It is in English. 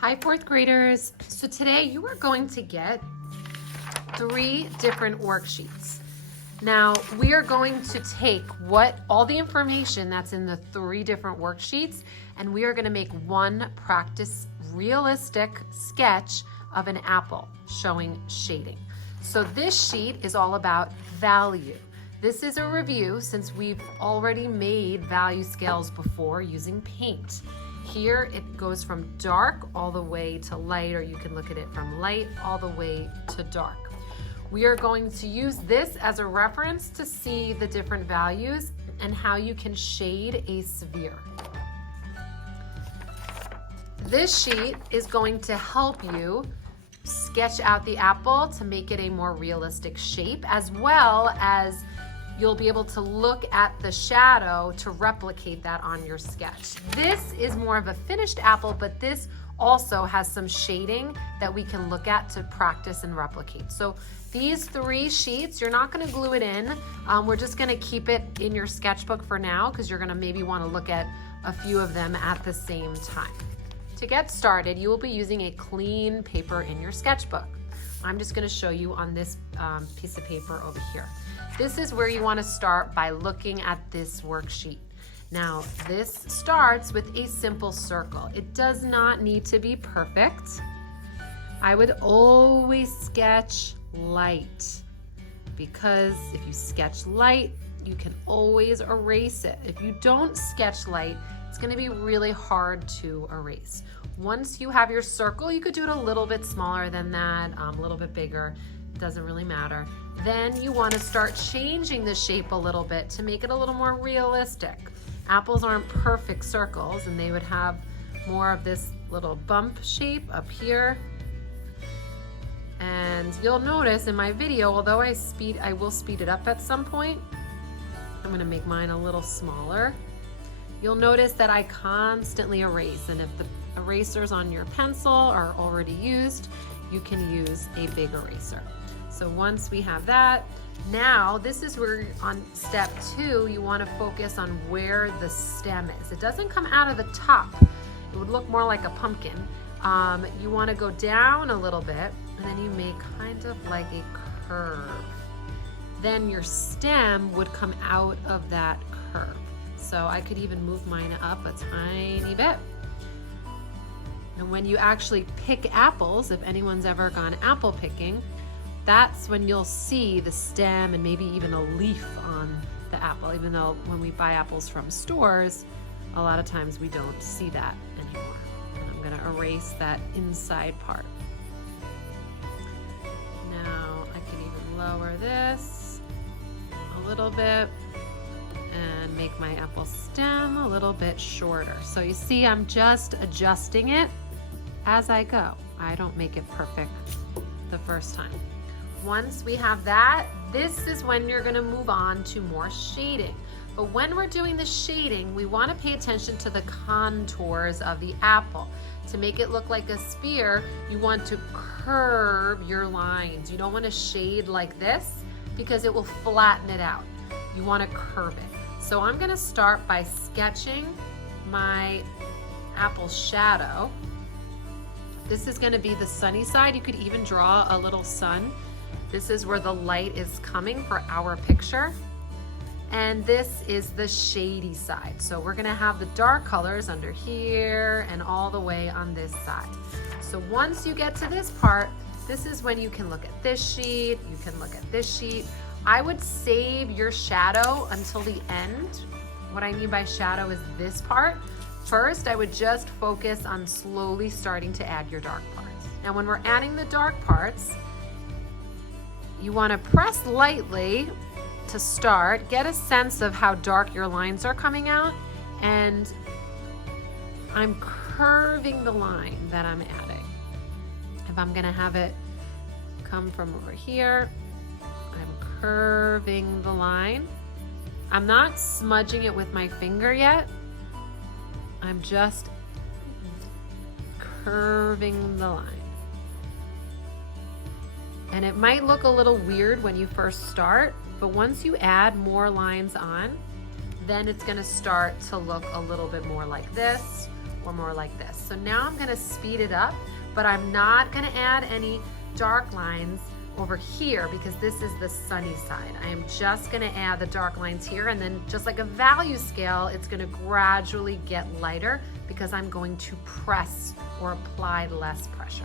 Hi, fourth graders. So today you are going to get 3 different worksheets. Now we are going to take all the information that's in the 3 different worksheets, and we are going to make one practice realistic sketch of an apple showing shading. So this sheet is all about value. This is a review since we've already made value scales before using paint. Here it goes from dark all the way to light, or you can look at it from light all the way to dark. We are going to use this as a reference to see the different values and how you can shade a sphere. This sheet is going to help you sketch out the apple to make it a more realistic shape, as well as you'll be able to look at the shadow to replicate that on your sketch. This is more of a finished apple, but this also has some shading that we can look at to practice and replicate. So these 3 sheets, you're not gonna glue it in. We're just gonna keep it in your sketchbook for now because you're gonna maybe wanna look at a few of them at the same time. To get started, you will be using a clean paper in your sketchbook. I'm just gonna show you on this piece of paper over here. This is where you want to start by looking at this worksheet. Now, this starts with a simple circle. It does not need to be perfect. I would always sketch light, because if you sketch light, you can always erase it. If you don't sketch light, it's going to be really hard to erase. Once you have your circle, you could do it a little bit smaller than that, a little bit bigger. Doesn't really matter. Then you want to start changing the shape a little bit to make it a little more realistic. Apples aren't perfect circles, and they would have more of this little bump shape up here. And you'll notice in my video, although I will speed it up at some point, I'm going to make mine a little smaller. You'll notice that I constantly erase, and if the erasers on your pencil are already used, you can use a big eraser. So once we have that, now this is where on step 2, you want to focus on where the stem is. It doesn't come out of the top. It would look more like a pumpkin. You want to go down a little bit, and then you make kind of like a curve. Then your stem would come out of that curve. So I could even move mine up a tiny bit. And when you actually pick apples, if anyone's ever gone apple picking, that's when you'll see the stem and maybe even a leaf on the apple, even though when we buy apples from stores, a lot of times we don't see that anymore. And I'm gonna erase that inside part. Now I can even lower this a little bit and make my apple stem a little bit shorter. So you see, I'm just adjusting it as I go. I don't make it perfect the first time. Once we have that, this is when you're gonna move on to more shading. But when we're doing the shading, we wanna pay attention to the contours of the apple. To make it look like a sphere, you want to curve your lines. You don't wanna shade like this because it will flatten it out. You wanna curve it. So I'm gonna start by sketching my apple shadow. This is gonna be the sunny side. You could even draw a little sun. This is where the light is coming for our picture. And this is the shady side. So we're gonna have the dark colors under here and all the way on this side. So once you get to this part, this is when you can look at this sheet, you can look at this sheet. I would save your shadow until the end. What I mean by shadow is this part. First, I would just focus on slowly starting to add your dark parts. Now, when we're adding the dark parts, you want to press lightly to start, get a sense of how dark your lines are coming out, and I'm curving the line that I'm adding. If I'm going to have it come from over here, I'm curving the line. I'm not smudging it with my finger yet. I'm just curving the line. And it might look a little weird when you first start, but once you add more lines on, then it's gonna start to look a little bit more like this, or more like this. So now I'm gonna speed it up, but I'm not gonna add any dark lines over here because this is the sunny side. I am just gonna add the dark lines here, and then just like a value scale, it's gonna gradually get lighter because I'm going to press or apply less pressure.